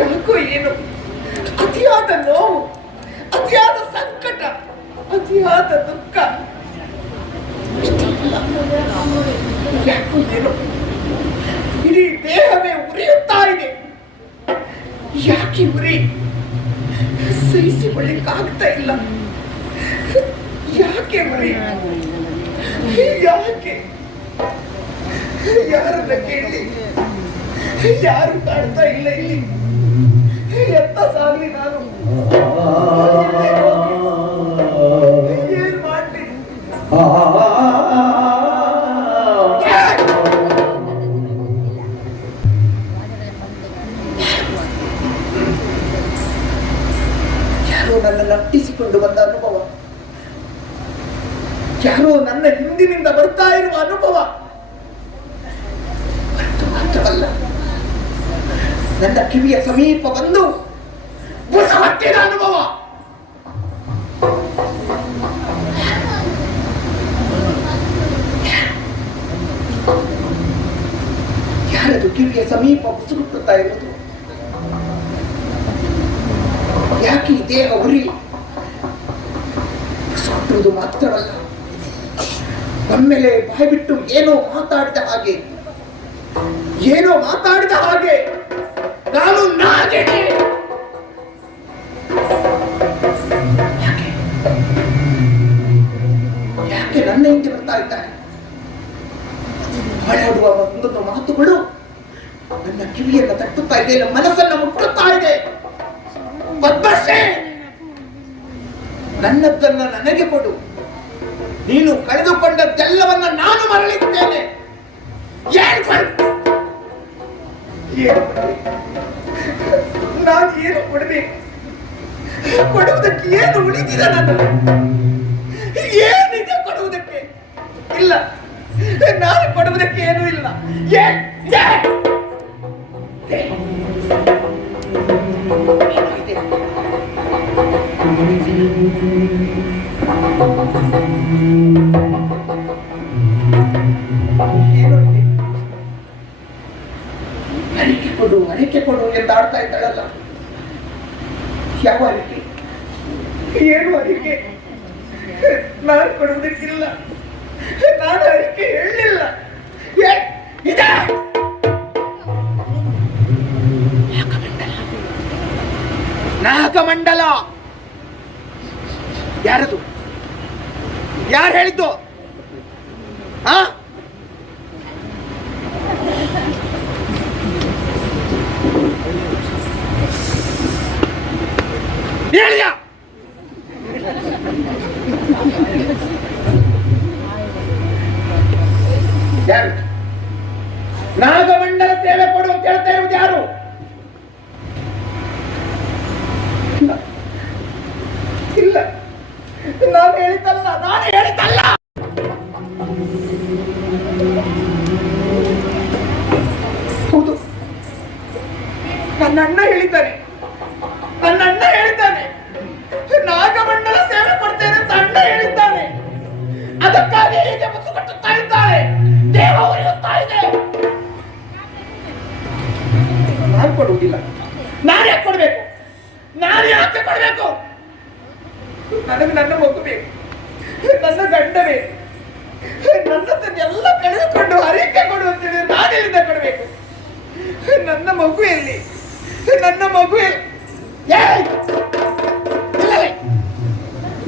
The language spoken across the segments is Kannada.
ಯಾಕೋ ಏನು? ಅತಿಯಾದ ನೋವು, ಅತಿಯಾದ ಸಂಕಟ, ಅತಿಯಾದ ದುಃಖ. ಯಾಕೋ ಏನು? ಇಡೀ ದೇಹವೇ ಉರಿಯುತ್ತಾ ಇದೆ. ಯಾಕೆ ಉರಿ? ಸಹಿಸಿಕೊಳ್ಳಿಕ್ಕಾಗ್ತಾ ಇಲ್ಲ. ಯಾಕೆ ಉರಿ? ಯಾಕೆ? ಯಾರನ್ನ ಕೇಳಿ? ಯಾರು ಕಾಡ್ತಾ ಇಲ್ಲ ಇಲ್ಲಿ? ಎತ್ತ ಸಾಗ್ಲಿ ನಾನು ಏನ್ ಮಾಡ್ಲಿ ನನ್ನ ಕಿವಿಯ ಸಮೀಪ ಬಂದು ಬುಸ ಹತ್ತಿದ ಅನುಭವ. ಯಾರದು ಕಿವಿಯ ಸಮೀಪ ಬುಸುಗುಟ್ಟುತ್ತಾ ಇರುವುದು? ಯಾಕೆ ಈ ದೇಹ ಉರಿ ಬುಸುಗುಟ್ಟುವುದು ಮಾತ್ರವಲ್ಲ ಒಮ್ಮೆಲೆ ಬಾಯ್ಬಿಟ್ಟು ಏನೋ ಮಾತಾಡಿದ ಹಾಗೆ, ಏನೋ ಮಾತಾಡಿದ ಹಾಗೆ. ನಾನು ನಾಗೇನೆ ಯಾಕೆ? ಯಾಕೆ ನನ್ನ ಹಿಂದೆ ಬರ್ತಾ ಇದ್ದಾನೆ? ಹೊರಡುವ ಒಂದೊಂದು ಮಾತುಗಳು ನನ್ನ ಕಿವಿಯನ್ನು ತಟ್ಟುತ್ತಾ ಇದೆ, ನನ್ನ ಮನಸ್ಸನ್ನು ಮುಟ್ಟುತ್ತಾ ಇದೆ. ಪದ್ಮಶ್ರೀ ನನಗೆ ಕೊಡು. ನೀನು ಕಳೆದುಕೊಂಡದ್ದೆಲ್ಲವನ್ನ ನಾನು ಮರಳಿದ್ದೇನೆ ಏನ್? ನಾನು ಏನು ಕೊಡಬೇಕು ಕೊಡುವುದಕ್ಕೆ ಏನು ಉಳಿದಿದೆ ನಾನು ಏನಿದೆ ಕೊಡುವುದಕ್ಕೆ? ಇಲ್ಲ. ನಾನು ಕೊಡುವುದಕ್ಕೆ ಏನೂ ಇಲ್ಲ. ಯಾವ ಅರಿಕೆ? ಏನು ಅರಿಕೆ? ನಾನು ಕೊಡುವುದಕ್ಕಿಲ್ಲ. ನಾನು ಅರಿಕೆ ಹೇಳಲಿಲ್ಲ? ನಾಗಮಂಡಲ. ಯಾರದು? ಯಾರು ಹೇಳಿದ್ದು? ಆ? ಹೇಳಿಯ ಯಾರು? ನಾಗಮಂಡಲ ಸೇವೆ ಕೊಡು ಅಂತ ಹೇಳ್ತಾ ಯಾರು? ಇಲ್ಲ. ನಾನು ಹೇಳಿದ್ದಲ್ಲ ನಾನು ಹೇಳಿದ್ದಲ್ಲ! ಹೌದು. ನನ್ನ ಅಣ್ಣ ನನ್ನ ಅದಕ್ಕಾಗಿ ಹೀಗೆ ಮುಸು ಕಟ್ಟುತ್ತಾ ಇದ್ದಾಳೆ. ದೇಹ ಉರಿಯುತ್ತಾ ಇದೆ. ನಾನು ಕೊಡುವುದಿಲ್ಲ. ನಾನು ಯಾಕೆ ಕೊಡ್ಬೇಕು? ನಾನು ಯಾಕೆ ಕೊಡಬೇಕು? ನನಗೆ ನನ್ನ ಮಗು ಬೇಕು. ನನ್ನ ಗಂಡ ಬೇಕು. ನನ್ನದನ್ನೆಲ್ಲ ಕಳೆದುಕೊಂಡು ಹರಿಕೆ ಕೊಡು ಅಂತೇಳಿ ನಾನು ಎಲ್ಲಿಂದ ಕೊಡಬೇಕು? ನನ್ನ ಮಗು ಎಲ್ಲಿ? ನನ್ನ ಮಗು ಎಲ್ಲಿ?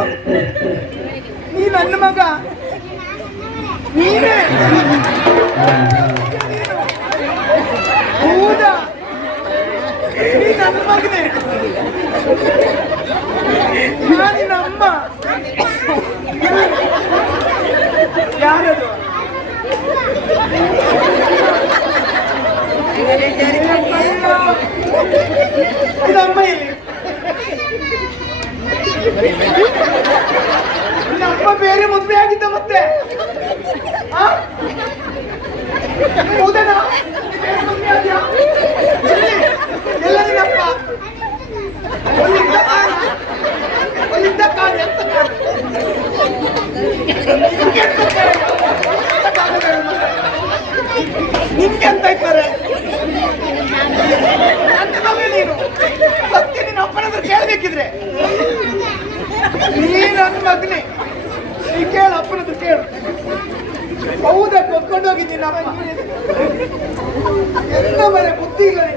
ಏ, ಬಾರು ನೀ ನನ್ನ ಮಗ ನೀನೇ ಹೌದಾ ನಮ್ಮ ಬೇರೆ ಮದುವೆ ಆಗಿದ್ದ ಮತ್ತೆ? ಹೌದಣ್ಣ? ಎಲ್ಲ contigo.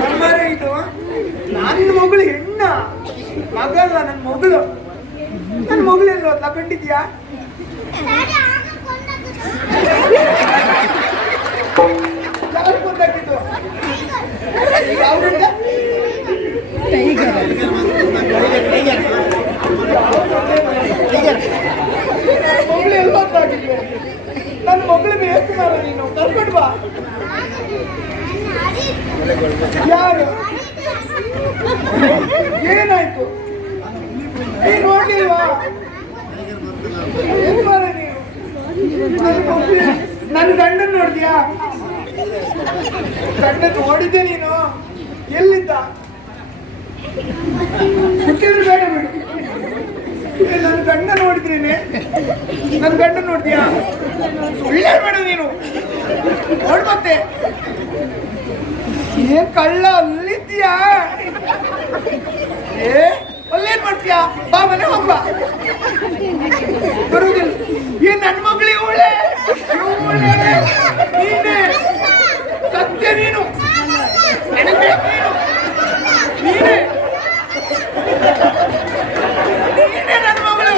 ನಮ್ಮರೆ ಇದು ನನ್ನ ಮಗಳು ಹೆಣ್ಣ. ಮಗಲ್ಲ ನನ್ನ ಮಗಳು. ನನ್ನ ಮಗಳು ಎಲ್ಲ ತಗೊಂಡಿದ್ಯಾ ಯಾರು ಮಗಳು ಎಲ್ಲ ಹಾಕಿದ್ವಿ ನನ್ನ ಮಗಳು ಬೇಕು ನೀನು, ಕರ್ಕೊಂಡು ಬಾ. ಯಾರು? ಏನಾಯ್ತು? ನೀನ್ ನೋಡ್ಲಿಲ್ವಾ? ಏನ್ ಮಾರ ನೀನು? ನನ್ನ ಗಂಡನ್ ನೋಡ್ದ್ಯಾ ಗಂಡ ನೋಡಿದ್ದೆ ನೀನು. ಎಲ್ಲಿದ್ದ? ಬೇಡ ಬಿಡು. ನನ್ನ ಗಂಡ ನೋಡಿದ್ರೇನೆ? ನನ್ನ ಗಂಡ ನೋಡ್ತೀಯಾ? ಸುಳ್ಳು ಬೇಡ ನೀನು. ನೋಡ್ ಮತ್ತೆ. ಏ, ಕಳ್ಳ ಅಲ್ಲಿದ್ಯಾ ಏ, ಅಲ್ಲೇನ್ ಮಾಡ್ತೀಯಾ? ಬಾ ಮನೆ ಹೋಗ್ಬಾ. ಬರುವುದಿಲ್ಲ ಏ ನನ್ನ ಮಗಳು ಇವಳೆ ಇವಳೆ ನೀನೆ ಸತ್ಯ ನೀನು ನನಗ್ ಬೇಕು ನೀನು ನೀನೆ ನೀನೇ ನನ್ನ ಮಗಳು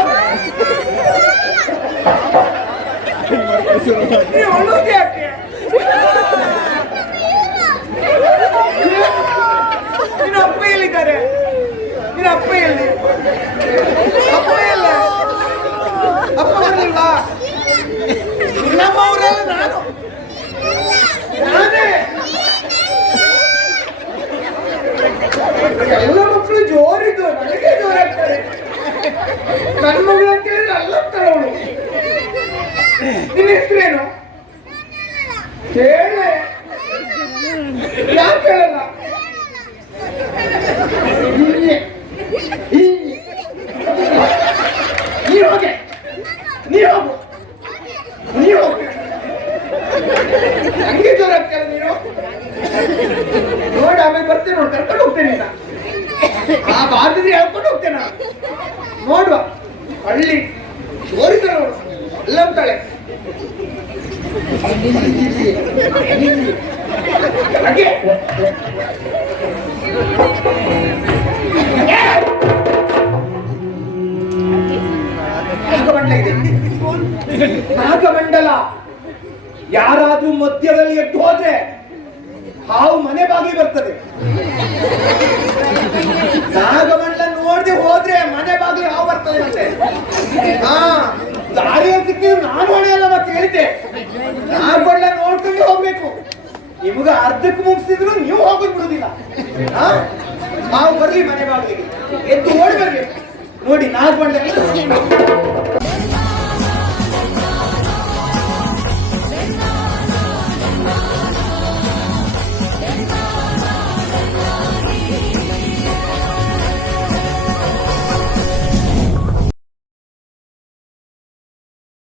ನೀ ಅಳುವುದು ಯಾಕೆ ನಿನ್ನ ಅಪ್ಪ ಎಲ್ಲಿದ್ದಾರೆ ನಿನ್ನ ಅಪ್ಪ ಎಲ್ಲಿ ಅಪ್ಪ ಎಲ್ಲ ಅಪ್ಪ ಬರಲಿಲ್ವಾ ನಮ್ಮವರೆಲ್ಲ ನಾನು ನಾನೇ ಎಲ್ಲ ಮಕ್ಕಳು ಜೋರಿದ್ದು ನನಗೆ ಜೋರಾಗ್ತಾರೆ. ನನ್ನ ಮಗಳು ಅಂತ ಹೇಳಿದ್ರೆ ಅಲ್ಲಂತಾಳೆ ಅವಳು. ನಿನ್ನ ಹೆಸರೇನು ಯಾಕೆ ಹೇಳಲ್ಲ ಹೀಗೆ ಹೀಗೆ ನೀ ಹೋಗೆ ನೀ ಹೋಗು ನೀ ಹೋಗು ಹಂಗೆ ಜೋರಾಗ್ತಾರೆ ನೀನು ನೋಡಿ ಆಮೇಲೆ ಬರ್ತೇನೆ ನೋಡಿ ಕರ್ಕೊಂಡು ಹೋಗ್ತೇನೆ ನಿನ್ನ. ಆ ಬಾಧ್ಯತೆ ಹೇಳ್ಕೊಂಡು ಹೋಗ್ತೇನೆ ನಾನು. ನೋಡುವ ಹಳ್ಳಿ ಜೋರಿದ್ದಾರೆ ಅವಳು ಅಲ್ಲ ಅಂತಾಳೆ ಹಾಗೆ ನಾಗಮಂಡಲ ಯಾರಾದ್ರೂ ಮಧ್ಯದಲ್ಲಿ ಎಟ್ಟು ಹೋದ್ರೆ ಹಾವು ಮನೆ ಬಾಗಿ ಬರ್ತದೆ. ನಾಗಮಂಡಲ ನೋಡದೆ ಹೋದ್ರೆ ಮನೆ ಬಾಗಿ ಹಾವು ಬರ್ತದೆ ಮತ್ತೆ. ಹಾ, ದಾರಿಯಲ್ಲಿ ಸಿಕ್ಕಿದ್ರು ನಾನು ಹೊಡೆಯಲ್ಲ ಮತ್ತೆ ಹೇಳಿದ್ದೆ. ನಾಗಮಂಡಲ ನೋಡ್ಕೊಂಡು ಹೋಗ್ಬೇಕು. ನಿಮಗ ಅರ್ಧಕ್ಕೆ ಮುಗಿಸಿದ್ರು ನೀವು ಹೋಗೋದ್ ಬಿಡುದಿಲ್ಲ. ನಾವು ಬರ್ಲಿ ಮನೆ ಬಾಗಿಲಿಗೆ. ಎದ್ದು ಓಡಿ ಬರಬೇಕು ನೋಡಿ ನಾಗಮಂಡಲ